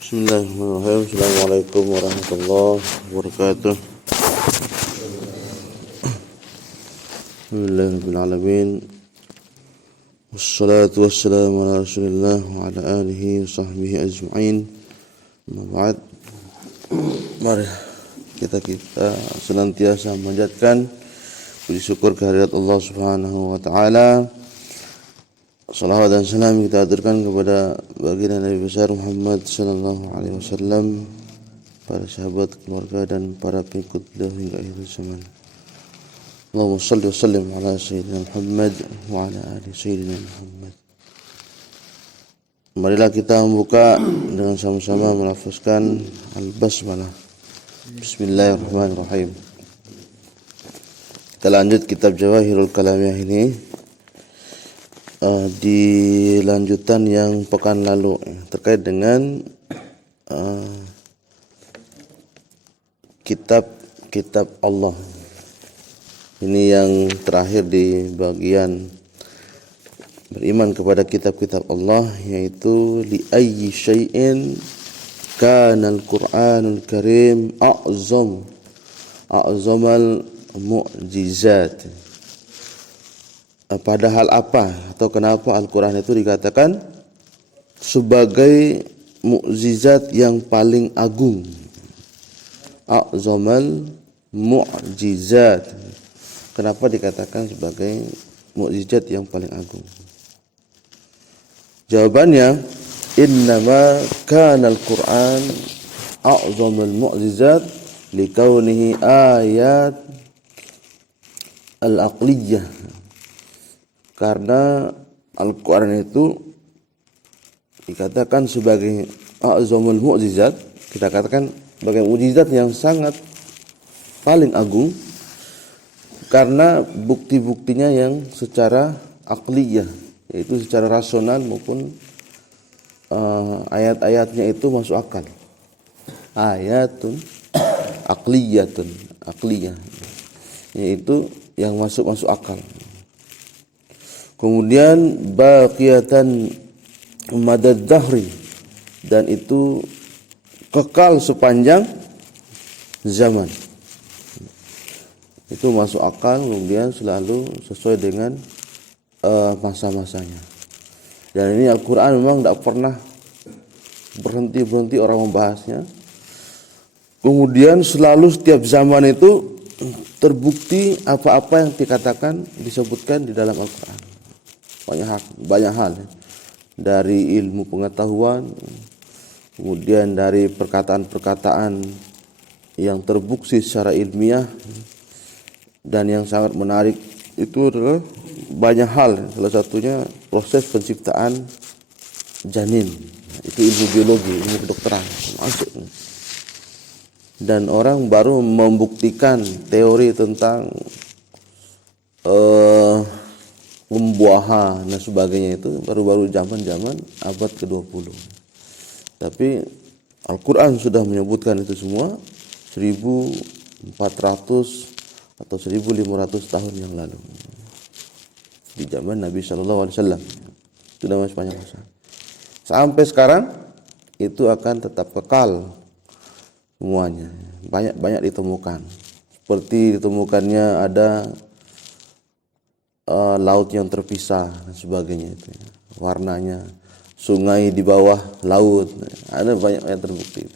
Bismillahirrahmanirrahim. Assalamualaikum warahmatullahi wabarakatuh. Alhamdulillahirrahmanirrahim. Wassalatu wassalamu ala rasulillah wa ala alihi wa sahbihi ajma'in. Amma ba'd. Mari kita senantiasa memanjatkan puji syukur kehadirat Allah Subhanahu wa taala. Salawat dan salam kita aturkan kepada baginda Nabi besar Muhammad sallallahu alaihi wasallam, para sahabat, keluarga dan para pengikut beliau hingga akhir zaman. Allahumma shalli wa sallim ala sayyidina Muhammad wa ala ali sayyidina Muhammad. Marilah kita membuka dengan sama-sama melafazkan al-basmalah. Bismillahirrahmanirrahim. Kita lanjut kitab Jawahirul Kalamiyah ini. Di lanjutan yang pekan lalu terkait dengan kitab-kitab Allah. Ini yang terakhir di bagian beriman kepada kitab-kitab Allah, yaitu li ayyi syai'in kana al-Qur'anul Karim a'zamal mu'jizat. Padahal apa atau kenapa Al-Quran itu dikatakan sebagai mukjizat yang paling agung. A'zamal mu'jizat. Kenapa dikatakan sebagai mukjizat yang paling agung? Jawabannya, innama kana Al-Quran a'zamal mu'jizat likaunihi ayat al-aqliyah. Karena Al-Quran itu dikatakan sebagai a'zamul mu'jizat, kita katakan sebagai mukjizat yang sangat paling agung karena bukti-buktinya yang secara akliyah, yaitu secara rasional maupun ayat-ayatnya itu masuk akal. Ayatun akliyah, yaitu yang masuk akal. Kemudian baqiyatan madad dahri, dan itu kekal sepanjang zaman. Itu masuk akal, kemudian selalu sesuai dengan masa-masanya. Dan ini Al-Quran memang tidak pernah berhenti orang membahasnya. Kemudian selalu setiap zaman itu terbukti apa-apa yang dikatakan, disebutkan di dalam Al-Quran. Banyak hal ya. Dari ilmu pengetahuan, kemudian dari perkataan-perkataan yang terbukti secara ilmiah, dan yang sangat menarik itu adalah banyak hal. Salah satunya proses penciptaan janin, itu ilmu biologi, ilmu kedokteran masuk. Dan orang baru membuktikan teori tentang pembuahan dan sebagainya itu baru-baru zaman abad ke-20. Tapi Al-Quran sudah menyebutkan itu semua 1400 atau 1500 tahun yang lalu, di zaman Nabi SAW. Sudah sepanjang masa. Sampai sekarang itu akan tetap kekal semuanya. Banyak ditemukan. Seperti ditemukannya ada laut yang terpisah dan sebagainya itu ya. Warnanya sungai di bawah laut, ada banyak yang terbukti.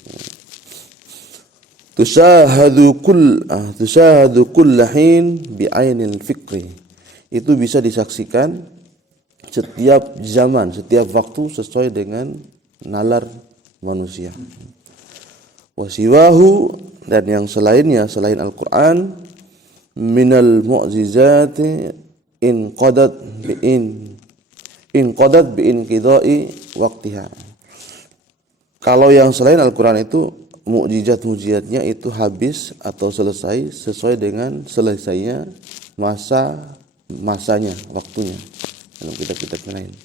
Tushahadu kullahin bi'ainil fikri, itu bisa disaksikan setiap zaman, setiap waktu sesuai dengan nalar manusia. Wasiwahu, dan yang selainnya selain Al-Quran, minal mu'jizati in qadat bi'in qidai waqtiha. Kalau yang selain Al-Quran itu mukjizatnya itu habis atau selesai sesuai dengan selesainya masanya, waktunya dalam kitab-kitab lain.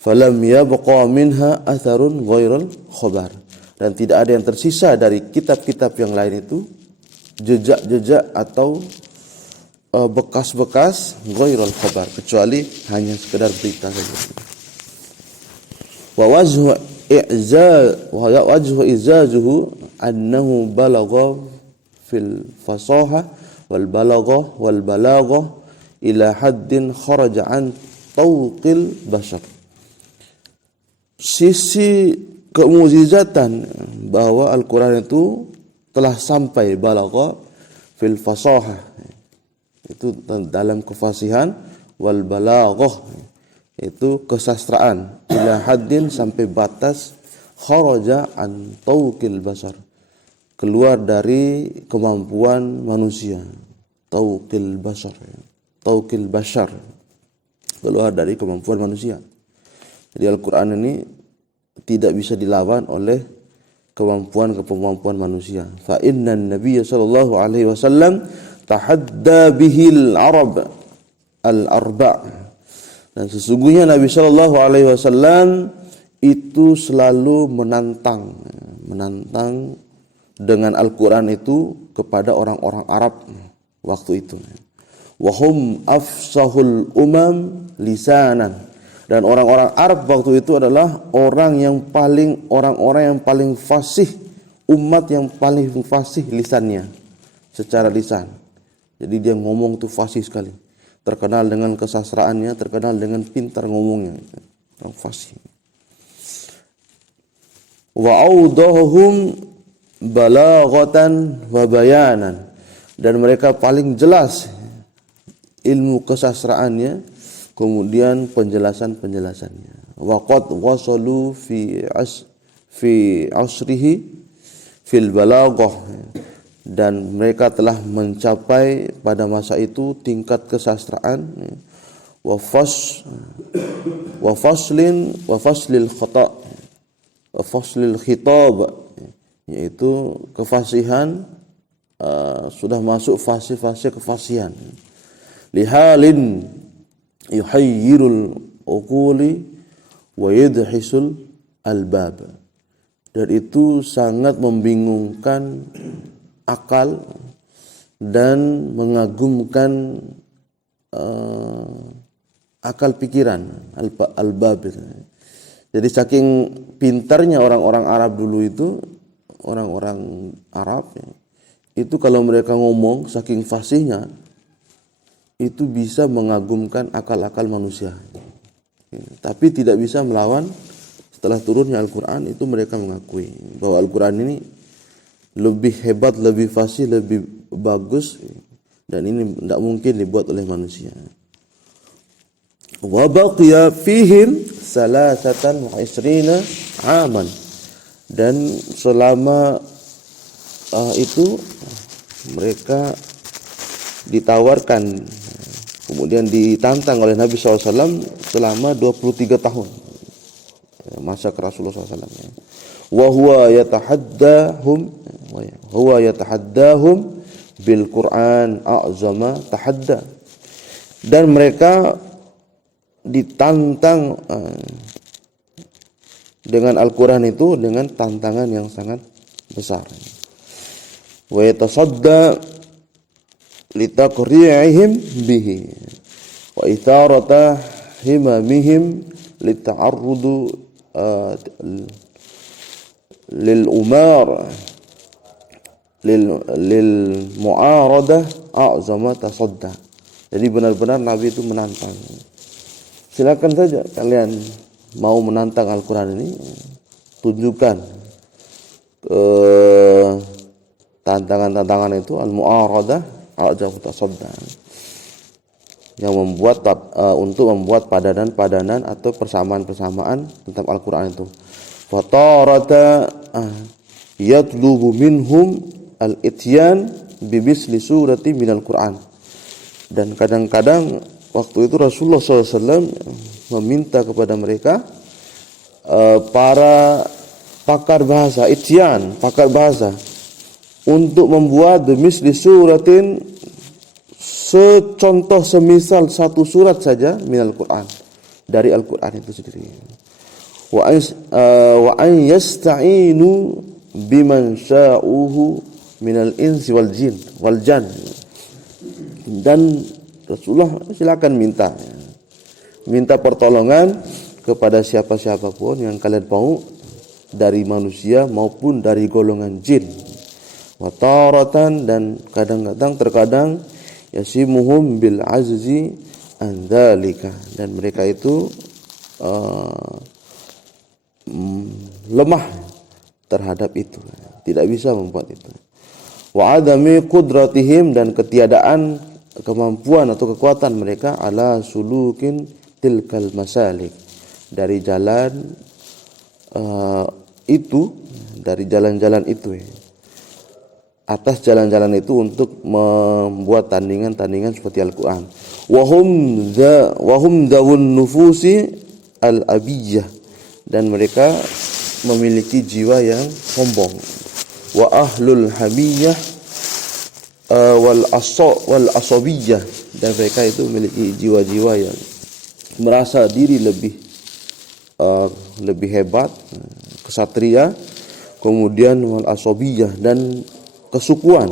Falam yabqa minha atharun ghairal khabar, dan tidak ada yang tersisa dari kitab-kitab yang lain itu jejak-jejak atau bekas-bekas ghairul khabar, kecuali hanya sekedar berita saja. Wa wajhu izazuhu annahu balagha fil fasaha wal balagha ila haddin kharaja an tawqil bashar. Sisi kemukjizatan bahwa Al-Quran itu telah sampai balagha fil fasaha, itu dalam kefasihan, wal balaghah, itu kesastraan, ila haddin sampai batas, kharaja an tawqil basar, keluar dari kemampuan manusia. Tawqil basar, tawqil bashar, keluar dari kemampuan manusia. Jadi Al-Quran ini tidak bisa dilawan oleh kemampuan manusia. Fa inna Nabiy sallallahu alaihi wasallam tahadda bihil arab al-arba'. Dan sesungguhnya Nabi sallallahu alaihi wasallam itu selalu menantang dengan Al-Quran itu kepada orang-orang Arab waktu itu. Wa hum afsahul umam lisanan. Dan orang-orang Arab waktu itu adalah orang yang paling fasih, umat yang paling fasih lisannya, secara lisan. Jadi dia ngomong tuh fasih sekali. Terkenal dengan kesastraannya, terkenal dengan pintar ngomongnya. Orang fasih. Wa audahum balaghatan wa bayanan. Dan mereka paling jelas ilmu kesastraannya, kemudian penjelasannya. Waqad wasalu fi asrihi fil balaghah, dan mereka telah mencapai pada masa itu tingkat kesastraan wa faslil khata wa faslil khitab, yaitu kefasihan, sudah masuk fase-fase kefasihan. Lihalin yuhayyirul uquli wa yudhisul albab, dan itu sangat membingungkan akal dan mengagumkan akal pikiran, albab. Jadi saking pintarnya orang-orang Arab dulu itu, orang-orang Arab itu kalau mereka ngomong saking fasihnya, itu bisa mengagumkan akal-akal manusia. Tapi tidak bisa melawan. Setelah turunnya Al-Quran itu mereka mengakui bahwa Al-Quran ini lebih hebat, lebih fasih, lebih bagus, dan ini tidak mungkin dibuat oleh manusia. Wa baqiya fihim 23 aman, dan selama itu mereka ditawarkan, kemudian ditantang oleh Nabi SAW selama 23 tahun masa Rasulullah SAW. Wa huwa yatahaddahum bil Qur'an a'zama tahadda, dan mereka ditantang dengan Al-Quran itu dengan tantangan yang sangat besar. Wa yatasadda litaqri'ihim bihi wa itharata himamihim lita'arrudu lil mu'aradah a'zama tasadda. Jadi benar-benar Nabi itu menantang. Silakan saja kalian mau menantang Al-Quran ini, tunjukkan tantangan-tantangan itu, al-mu'aradah yang membuat untuk membuat padanan-padanan atau persamaan-persamaan tentang Al-Quran itu. Fatarata yatlubu minhum al-ityan bimisli surati minal Quran. Dan kadang-kadang waktu itu Rasulullah SAW meminta kepada mereka, para pakar bahasa, pakar bahasa, untuk membuat bimisli suratin, secontoh semisal satu surat saja minal Quran, dari Al-Quran itu sendiri. Wa an yasta'inu biman sya'uhu minal insi wal jan. Dan Rasulullah silakan minta pertolongan kepada siapa-siapa pun yang kalian mau dari manusia maupun dari golongan jin. Wa taratan, dan terkadang yasimuhum bil azzi an dzalika, dan mereka itu lemah terhadap itu, tidak bisa membuat itu. Wa adami qudratihim, dan ketiadaan kemampuan atau kekuatan mereka ala sulukin tilkal masalik, dari jalan dari jalan-jalan itu, atas jalan-jalan itu untuk membuat tandingan-tandingan seperti Al-Quran. Wahum dawun nufusi al-abiyah, dan mereka memiliki jiwa yang sombong. Wa ahlul hamiyah wal asabiyah, dan mereka itu memiliki jiwa-jiwa yang merasa diri lebih hebat, kesatria, kemudian wal asabiyah, dan kesukuan.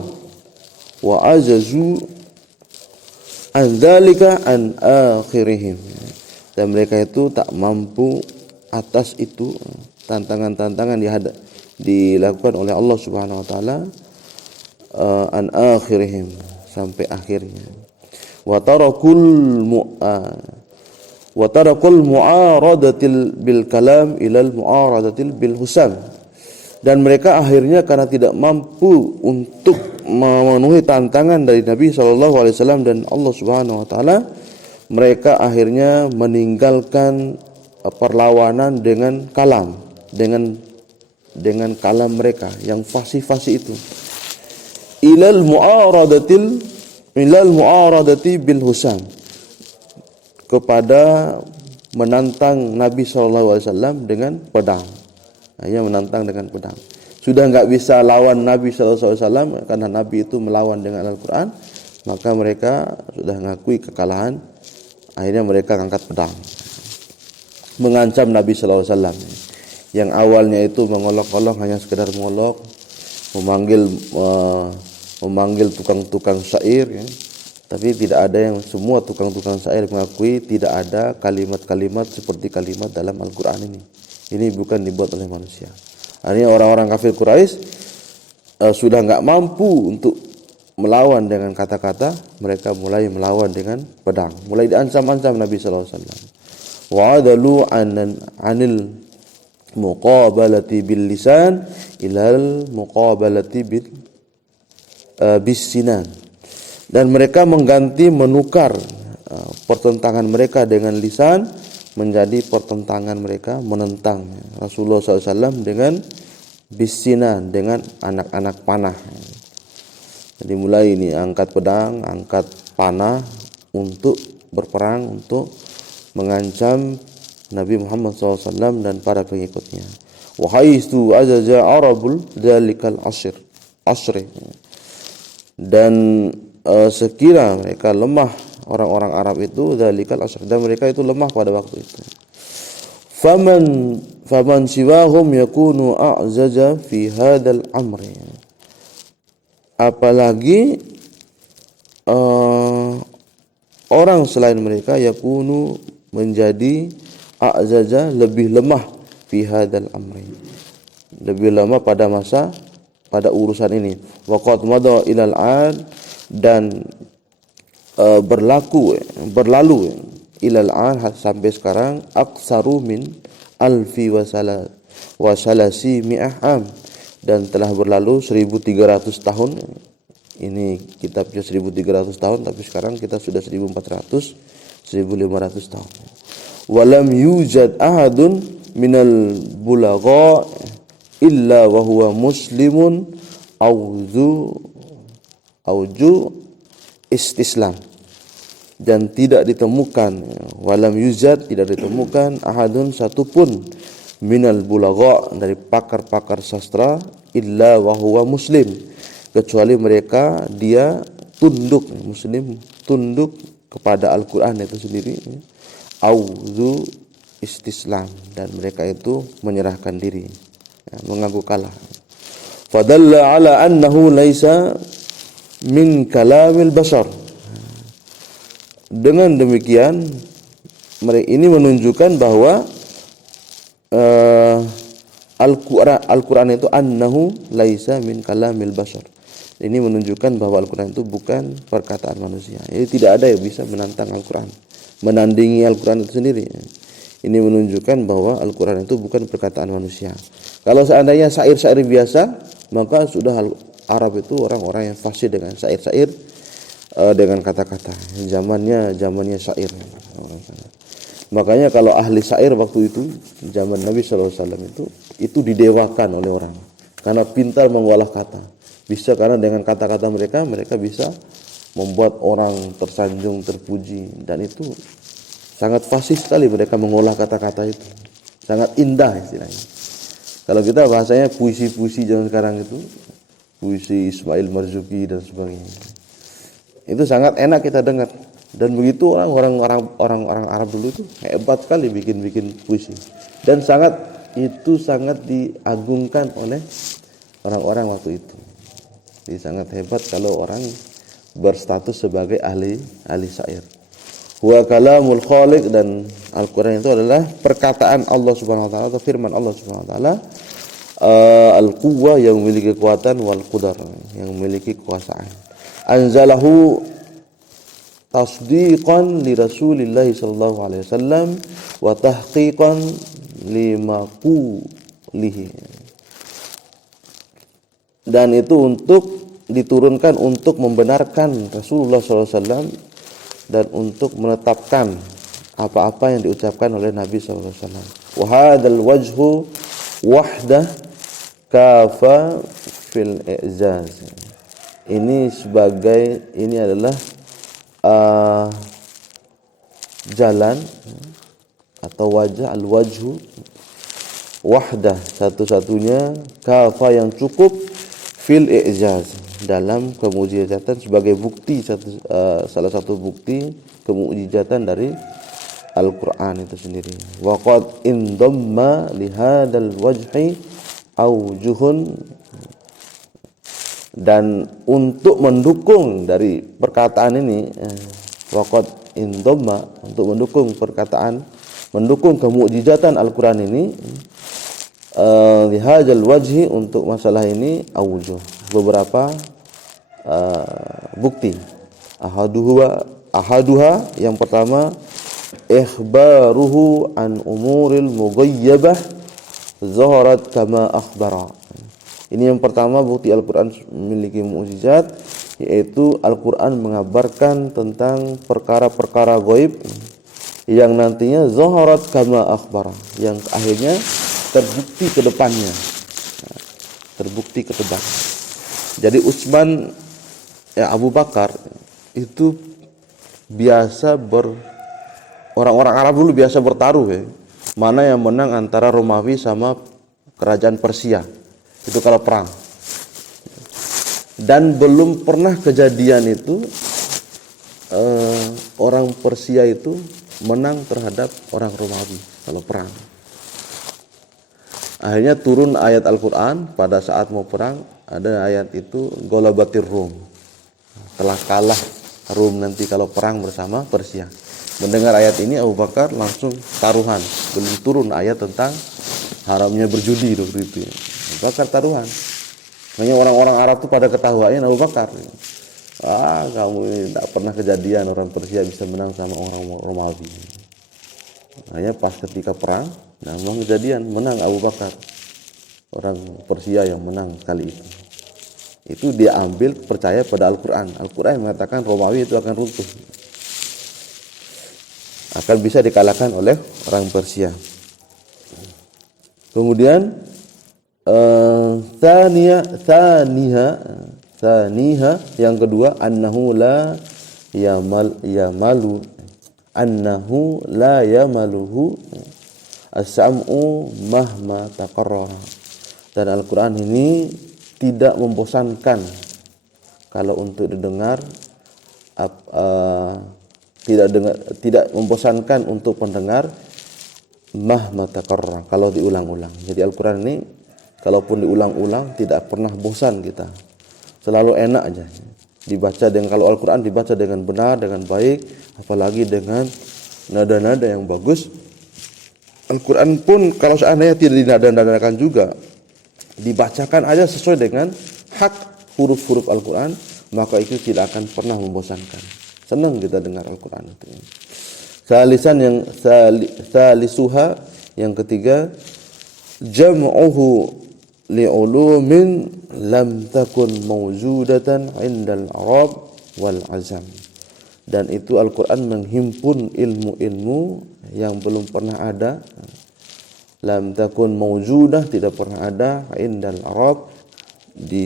Wa azazu an dzalika an akhirihim, dan mereka itu tak mampu atas itu tantangan-tantangan dilakukan oleh Allah Subhanahu wa taala, an akhirihim, sampai akhirnya. Wa tarakul mu'aradatil bil kalam ilal mu'aradatil bil husam, dan mereka akhirnya karena tidak mampu untuk memenuhi tantangan dari Nabi SAW dan Allah Subhanahu wa taala, mereka akhirnya meninggalkan perlawanan dengan kalam, dengan kalam mereka yang fasih-fasih itu, ilal mu'aradati bil husam, kepada menantang Nabi SAW dengan pedang. Hanya menantang dengan pedang. Sudah enggak bisa lawan Nabi SAW karena Nabi itu melawan dengan Al-Quran, maka mereka sudah mengakui kekalahan. Akhirnya mereka angkat pedang, mengancam Nabi SAW. Yang awalnya itu mengolok-olok, hanya sekedar mengolok, memanggil tukang-tukang syair, ya. Tapi tidak ada yang, semua tukang-tukang syair mengakui tidak ada kalimat-kalimat seperti kalimat dalam Al-Quran ini. Ini bukan dibuat oleh manusia. Akhirnya orang-orang kafir Quraisy sudah enggak mampu untuk melawan dengan kata-kata, mereka mulai melawan dengan pedang. Mulai diancam-ancam Nabi sallallahu alaihi wasallam. Wa'adalu anil muqabalati bil lisan ilal muqabalati bis sinan. Dan mereka menukar pertentangan mereka dengan lisan menjadi pertentangan mereka menentang Rasulullah SAW dengan bisinan, dengan anak-anak panah. Jadi mulai ini angkat pedang, angkat panah untuk berperang, untuk mengancam Nabi Muhammad SAW dan para pengikutnya. Wahaistu azaza arabul dalikal asri, dan sekira mereka lemah, orang-orang Arab itu dalikal asr, dan mereka itu lemah pada waktu itu. Faman siwahum yakunu a'zaza fi hadzal amri. Apalagi orang selain mereka yakunu menjadi a'zaza, lebih lemah fi hadzal amri, lebih lemah pada urusan ini. Waqad madha ilal 'ad, dan berlalu ilal an sampai sekarang, aksaru min alfi wasalasi mi'ah am, dan telah berlalu 1300 tahun. Ini kitabnya 1300 tahun, tapi sekarang kita sudah 1400, 1500 tahun. Walam yujad ahadun minal bulagha illa wa huwa muslimun auju istislam, dan tidak ditemukan, walam yuzad, tidak ditemukan ahadun satupun minal bulagha, dari pakar-pakar sastra, illa wa huwa muslim, kecuali mereka dia tunduk, muslim tunduk kepada Al-Quran itu sendiri, auzu istislam, dan mereka itu menyerahkan diri, mengaku kalah. Fadalla ala annahu laisa min kalamil bashar. Dengan demikian, ini menunjukkan bahwa Al-Quran itu annahu laisa min kalamil bashar. Ini menunjukkan bahwa Al-Quran itu bukan perkataan manusia. Jadi tidak ada yang bisa menantang Al-Quran, menandingi Al-Quran itu sendiri. Ini menunjukkan bahwa Al-Quran itu bukan perkataan manusia. Kalau seandainya syair-syair biasa, maka sudah Arab itu orang-orang yang fasih dengan syair-syair, dengan kata-kata. Zamannya syair. Makanya kalau ahli syair waktu itu, zaman Nabi SAW itu didewakan oleh orang. Karena pintar mengolah kata. Bisa karena dengan kata-kata mereka bisa membuat orang tersanjung, terpuji. Dan itu sangat fasih sekali mereka mengolah kata-kata itu. Sangat indah istilahnya. Kalau kita bahasanya puisi-puisi zaman sekarang itu, puisi Ismail Marzuki dan sebagainya, itu sangat enak kita dengar. Dan begitu orang Arab dulu itu hebat sekali bikin puisi. Dan sangat diagungkan oleh orang-orang waktu itu. Jadi sangat hebat kalau orang berstatus sebagai ahli syair. Wa kalamul khaliq, dan Al-Quran itu adalah perkataan Allah Subhanahu wa taala atau firman Allah Subhanahu wa taala, al-quwwah yang memiliki kekuatan, wal qudar yang memiliki kekuasaan. Anzalahu tasdiqan li Rasulillah sallallahu alaihi wasallam wa tahqiqan lima qulihi. Dan itu diturunkan untuk membenarkan Rasulullah SAW dan untuk menetapkan apa-apa yang diucapkan oleh Nabi SAW. Wa hadzal wajhu wahdah kafa fil i'zaz. Ini adalah jalan atau wajah, al-wajhu wahdah, satu-satunya, kafa yang cukup, fil i'jaz, dalam kemujizatan, sebagai bukti salah satu bukti kemujizatan dari Al-Quran itu sendiri. Wa qad indamma li hadzal wajhi aujuhun, dan untuk mendukung dari perkataan ini, wa qad indamma, untuk mendukung mendukung kemujizatan Al-Quran ini, lihajal wajhi, untuk masalah ini, awjuh, beberapa bukti. Ahaduha, yang pertama, ikhbaruhu an umuril mughayyabah zaharat kama akhbara. Ini yang pertama bukti Al-Quran memiliki mukjizat, yaitu Al-Quran mengabarkan tentang perkara-perkara gaib yang nantinya zaharat kama akhbara, yang akhirnya terbukti ke depannya. Jadi Abu Bakar itu orang-orang Arab dulu biasa bertaruh, mana yang menang antara Romawi sama kerajaan Persia. Itu kalau perang. Dan belum pernah kejadian itu orang Persia itu menang terhadap orang Romawi kalau perang. Akhirnya turun ayat Al-Quran pada saat mau perang, ada ayat itu, Golabatir Rum, telah kalah Rum nanti kalau perang bersama Persia. Mendengar ayat ini Abu Bakar langsung taruhan. Belum turun ayat tentang haramnya berjudi waktu itu. Abu Bakar taruhan. Makanya orang-orang Arab itu pada ketahuan Abu Bakar. Kamu ini tidak pernah kejadian orang Persia bisa menang sama orang Romawi. Hanya pas ketika perang, memang kejadian menang Abu Bakar, orang Persia yang menang kali itu. Itu dia ambil percaya pada Al-Quran. Al-Quran mengatakan Romawi itu akan runtuh, akan bisa dikalahkan oleh orang Persia. Kemudian Thaniha, yang kedua, annahu la yamaluhu as-sam'u mahma taqarrara. Dan Al-Quran ini tidak membosankan kalau untuk didengar, tidak membosankan untuk pendengar, mahma taqarrara, kalau diulang-ulang. Jadi Al-Quran ini kalaupun diulang-ulang tidak pernah bosan kita, selalu enak aja dibaca. Kalau Al-Quran dibaca dengan benar, dengan baik, apalagi dengan nada-nada yang bagus, Al-Quran pun kalau seandainya tidak dinada-nadakan juga, dibacakan aja sesuai dengan hak huruf-huruf Al-Quran, maka itu tidak akan pernah membosankan. Senang kita dengar Al-Quran itu. Salisuha, yang ketiga, jam'uhu li'ulumin lam takun mawjudatan indal Arab wal Azam. Dan itu Al-Quran menghimpun ilmu-ilmu yang belum pernah ada, lam takun mawjudah, tidak pernah ada, indal Arab, di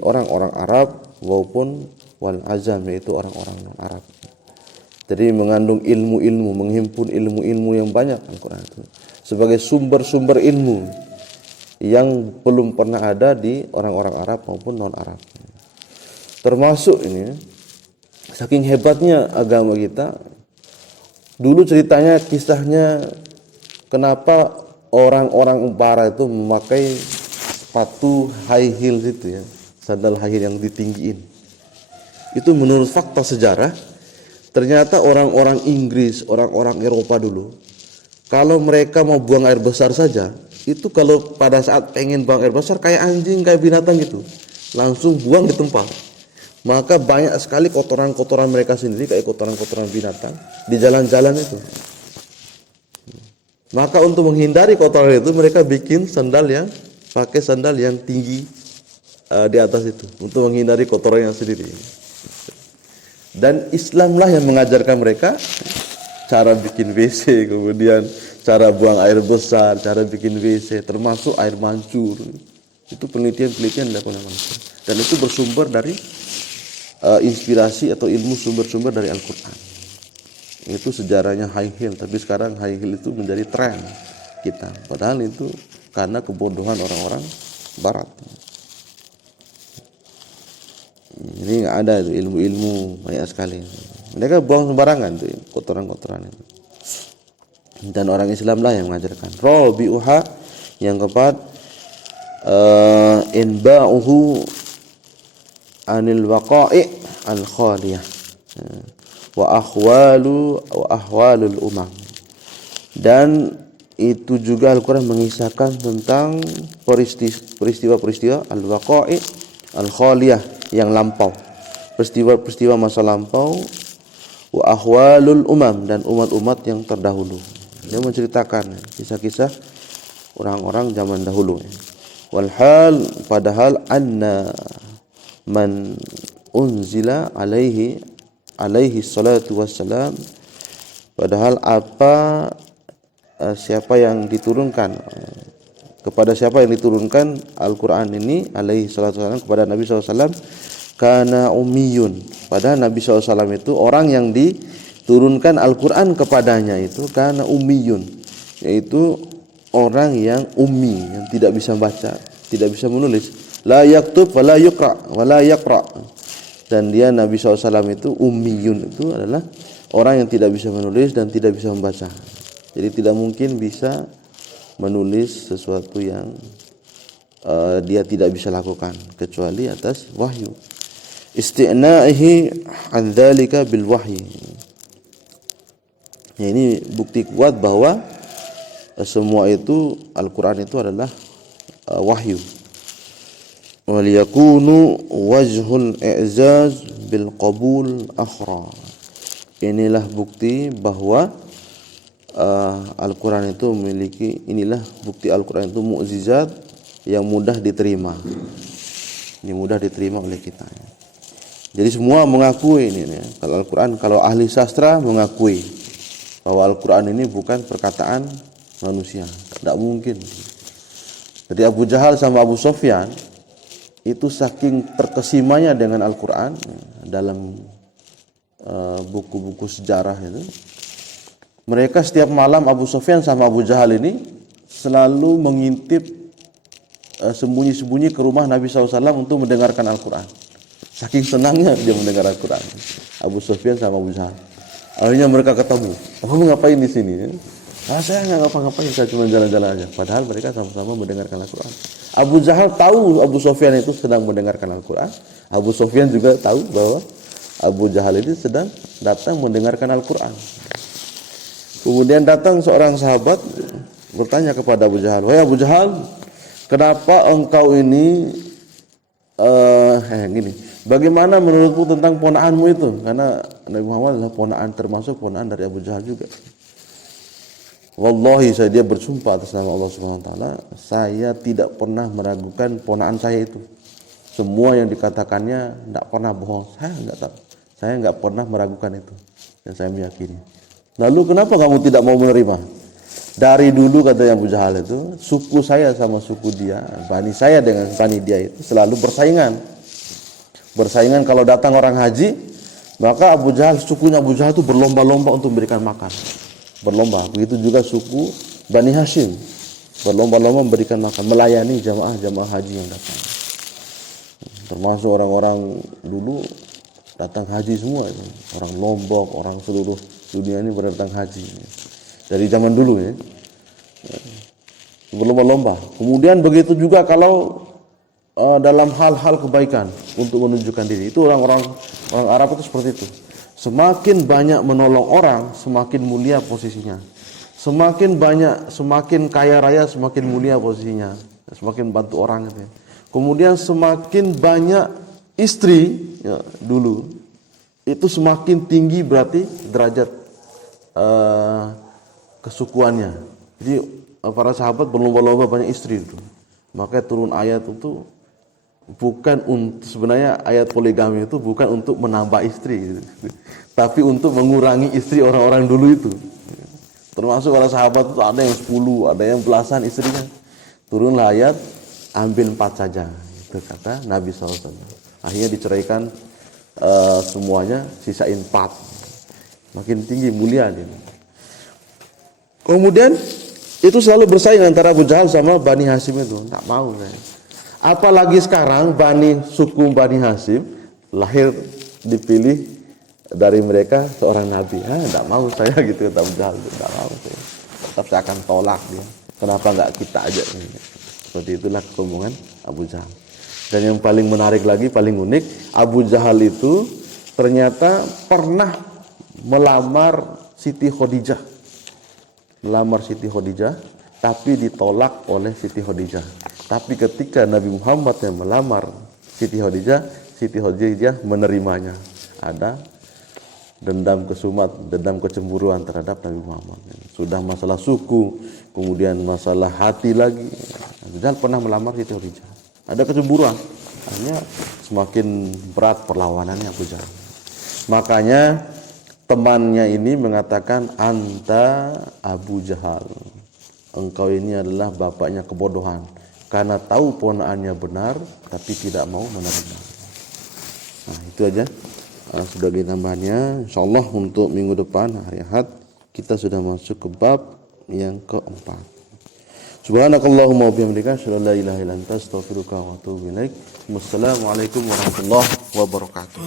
orang-orang Arab, maupun wal Azam, yaitu orang-orang non-Arab. Jadi mengandung ilmu-ilmu, menghimpun ilmu-ilmu yang banyak Al-Quran itu sebagai sumber-sumber ilmu yang belum pernah ada di orang-orang Arab maupun non-Arab. Termasuk ini, saking hebatnya agama kita, dulu ceritanya, kisahnya, kenapa orang-orang barat itu memakai sepatu high heel itu ya, sandal high heel yang ditinggiin. Itu menurut fakta sejarah, ternyata orang-orang Inggris, orang-orang Eropa dulu, kalau mereka mau buang air besar saja, itu kalau pada saat pengen buang air besar kayak anjing, kayak binatang gitu, langsung buang di tempat. Maka banyak sekali kotoran-kotoran mereka sendiri, kayak kotoran-kotoran binatang di jalan-jalan itu. Maka untuk menghindari kotoran itu, mereka bikin pakai sandal yang tinggi di atas itu, untuk menghindari kotoran yang sendiri. Dan Islamlah yang mengajarkan mereka cara bikin WC, kemudian cara buang air besar, cara bikin WC, termasuk air mancur. Itu penelitian-penelitian dilakukan manusia. Dan itu bersumber dari inspirasi atau ilmu sumber-sumber dari Al-Quran. Itu sejarahnya high heel, tapi sekarang high heel itu menjadi tren kita. Padahal itu karena kebodohan orang-orang barat. Ini nggak ada itu ilmu-ilmu banyak sekali. Mereka buang sembarangan tuh kotoran-kotoran itu. Dan orang Islam lah yang mengajarkan. Rabi'uha, yang keempat, inba'uhu anil waqa'i al-khaliyah wa ahwalul umam. Dan itu juga Al-Quran mengisahkan tentang peristiwa-peristiwa al-waqa'i al-khaliyah, yang lampau, peristiwa-peristiwa masa lampau, wa ahwalul umam, dan umat-umat yang terdahulu. Dia menceritakan kisah-kisah orang-orang zaman dahulu. Walhal, padahal anna man unzila alaihi salatu wassalam, padahal siapa yang diturunkan kepada siapa yang diturunkan Al-Quran ini, alaihi salatu wassalam, kepada Nabi SAW, kana ummiyun, padahal Nabi SAW itu orang yang diturunkan Al-Quran kepadanya itu kana ummiyun, yaitu orang yang ummi, yang tidak bisa baca, tidak bisa menulis, la yaktub wa la yuqra wa la yaqra. Dan dia Nabi SAW itu ummiyun, itu adalah orang yang tidak bisa menulis dan tidak bisa membaca. Jadi tidak mungkin bisa menulis sesuatu yang dia tidak bisa lakukan kecuali atas wahyu. Isti'na'ihi an dzalika bil wahyi. Ya, ini bukti kuat bahwa semua itu Al-Quran itu adalah wahyu. Wal yakunu wajhul i'zaz bil qabul akhra. Inilah bukti bahwa Al-Quran itu memiliki, inilah bukti Al-Quran itu mukjizat yang mudah diterima. Ini mudah diterima oleh kita. Jadi semua mengakui ini ya. Kalau Al-Quran, kalau ahli sastra mengakui bahwa Al-Quran ini bukan perkataan manusia, tidak mungkin. Jadi Abu Jahal sama Abu Sufyan itu saking terkesimanya dengan Al-Quran dalam buku-buku sejarah itu, mereka setiap malam Abu Sufyan sama Abu Jahal ini selalu mengintip sembunyi-sembunyi ke rumah Nabi SAW untuk mendengarkan Al-Quran. Saking senangnya dia mendengar Al-Quran, Abu Sufyan sama Abu Jahal. Akhirnya mereka ketemu. Kamu ngapain di sini? Saya nggak ngapa-ngapain, saya cuma jalan-jalan aja. Padahal mereka sama-sama mendengarkan Al-Quran. Abu Jahal tahu Abu Sufyan itu sedang mendengarkan Al-Quran. Abu Sufyan juga tahu bahwa Abu Jahal itu sedang datang mendengarkan Al-Quran. Kemudian datang seorang sahabat bertanya kepada Abu Jahal, "Wahai Abu Jahal, kenapa engkau ini gini, bagaimana menurutmu tentang ponakanmu itu?" Karena Nabi Muhammad adalah ponaan, termasuk ponaan dari Abu Jahal juga. Wallahi, dia bersumpah atas nama Allah Subhanahu wa taala, saya tidak pernah meragukan ponaan saya itu. Semua yang dikatakannya tidak pernah bohong. Saya enggak pernah meragukan itu. Dan saya meyakini. Lalu kenapa kamu tidak mau menerima? Dari dulu, katanya Abu Jahal itu, suku saya sama suku dia, bani saya dengan bani dia itu selalu bersaingan. Bersaingan kalau datang orang haji, maka Abu Jahal, sukunya Abu Jahal itu berlomba-lomba untuk memberikan makan. Berlomba. Begitu juga suku Bani Hashim berlomba-lomba memberikan makan, melayani jamaah haji yang datang. Termasuk orang-orang dulu datang haji semua itu. Orang Lombok, orang seluruh dunia ini datang haji. Dari zaman dulu ya. Berlomba-lomba. Kemudian begitu juga kalau dalam hal-hal kebaikan untuk menunjukkan diri. Itu orang Arab itu seperti itu. Semakin banyak menolong orang, semakin mulia posisinya. Semakin banyak, semakin kaya raya, semakin mulia posisinya. Semakin bantu orang gitu ya. Kemudian semakin banyak istri ya, dulu itu semakin tinggi berarti derajat kesukuannya. Jadi para sahabat berlomba-lomba banyak istri itu. Makanya turun ayat itu bukan untuk, sebenarnya ayat poligami itu bukan untuk menambah istri gitu, tapi untuk mengurangi istri orang-orang dulu itu. Termasuk para sahabat itu ada yang 10, ada yang belasan istrinya. Turunlah ayat, ambil 4 saja, itu kata Nabi SAW. Akhirnya diceraikan semuanya, sisain 4. Makin tinggi mulia dia. Kemudian itu selalu bersaing antara Abu Jahal sama Bani Hashim itu. Tak mau saya. Apalagi sekarang suku Bani Hashim lahir dipilih dari mereka seorang nabi. Tidak mau saya gitu, kata Abu Jahal. Tidak mau saya. Tetap saya akan tolak dia. Kenapa enggak kita aja? Seperti itulah kesombongan Abu Jahal. Dan yang paling menarik lagi, paling unik, Abu Jahal itu ternyata pernah melamar Siti Khadijah. Melamar Siti Khadijah, tapi ditolak oleh Siti Khadijah. Tapi ketika Nabi Muhammad yang melamar Siti Khadijah menerimanya. Ada dendam kesumat, dendam kecemburuan terhadap Nabi Muhammad. Sudah masalah suku, kemudian masalah hati lagi. Abu Jahal pernah melamar Siti Khadijah. Ada kecemburuan. Hanya semakin berat perlawanannya Abu Jahal. Makanya temannya ini mengatakan, anta Abu Jahal. Engkau ini adalah bapaknya kebodohan. Karena tahu ponaannya benar, tapi tidak mau menerima. Nah, itu aja sebagai tambahannya. InsyaAllah untuk minggu depan, hari Ahad, kita sudah masuk ke bab yang keempat. Subhanakallahumma wa bihamdika, asyhadu an la ilaha illa anta, astaghfiruka wa atubu ilaik. Wassalamualaikum warahmatullahi wabarakatuh.